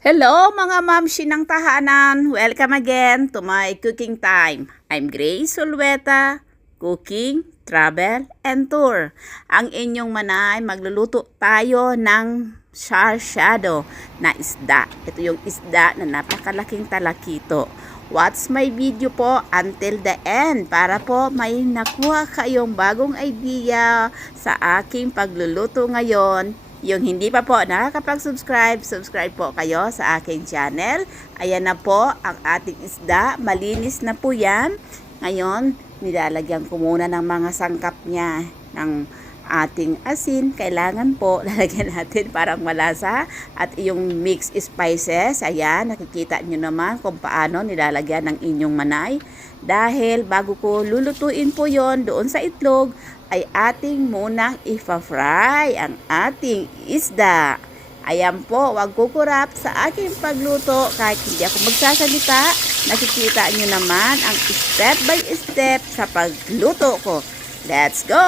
Hello mga mamshi ng tahanan! Welcome again to my cooking time. I'm Grace Sulweta, Cooking, Travel, and Tour. Ang inyong manay, magluluto tayo ng sarsyado na isda. Ito yung isda na napakalaking talakito. Watch my video po until the end para po may nakuha kayong bagong idea sa aking pagluluto ngayon. Yung hindi pa po nakakapag-subscribe, subscribe po kayo sa aking channel. Ayan na po ang ating isda. Malinis na po yan. Ngayon, nilalagyan ko muna ng mga sangkap niya ng ating asin. Kailangan po lalagyan natin parang malasa. At yung mixed spices, ayan, nakikita nyo naman kung paano nilalagyan ng inyong manay. Dahil bago ko lulutuin po yon doon sa itlog, ay ating munang ipa-fry ang ating isda. Ayan po, wag kukurap sa aking pagluto kahit hindi ako magsasalita. Nakikita nyo naman ang step by step sa pagluto ko. Let's go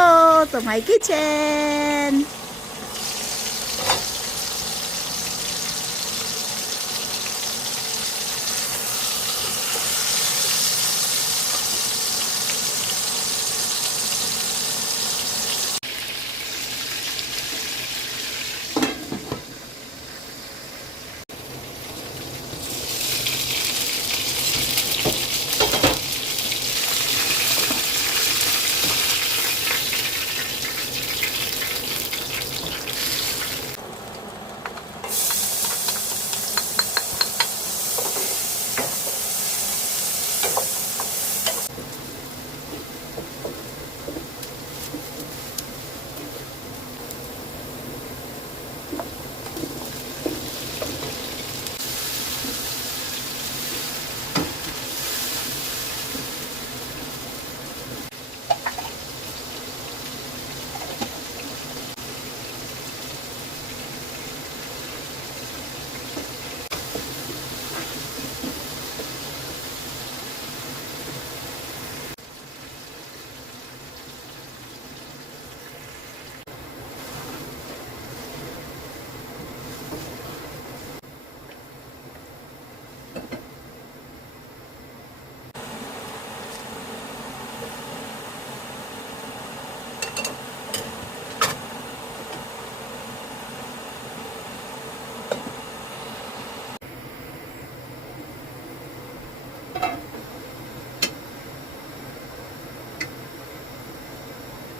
to my kitchen!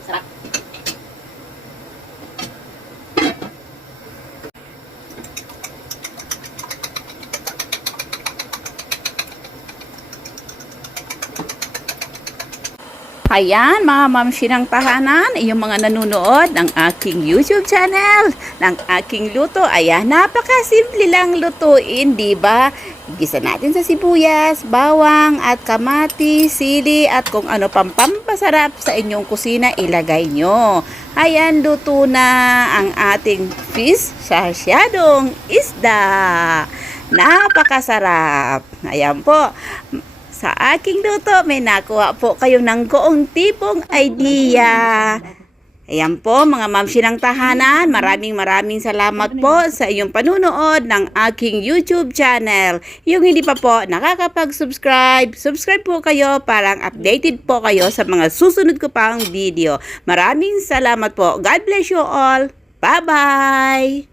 Sarap. Ayan mga mamshi ng tahanan, yung mga nanonood ng aking YouTube channel, ng aking luto. Ayan, napakasimple lang lutuin, di ba? Gisa natin sa sibuyas, bawang at kamatis, sili at kung ano pang pampasarap sa inyong kusina ilagay nyo. Ayan, luto na ang ating fish sarsyadong isda. Napakasarap. Ayan po. Sa aking luto, may nakuha po kayo ng goong tipong idea. Ayan po, mga mamshi ng tahanan, maraming salamat po sa iyong panunood ng aking YouTube channel. Yung hindi pa po nakakapag-subscribe, subscribe po kayo para updated po kayo sa mga susunod ko pang video. Maraming salamat po. God bless you all. Bye-bye!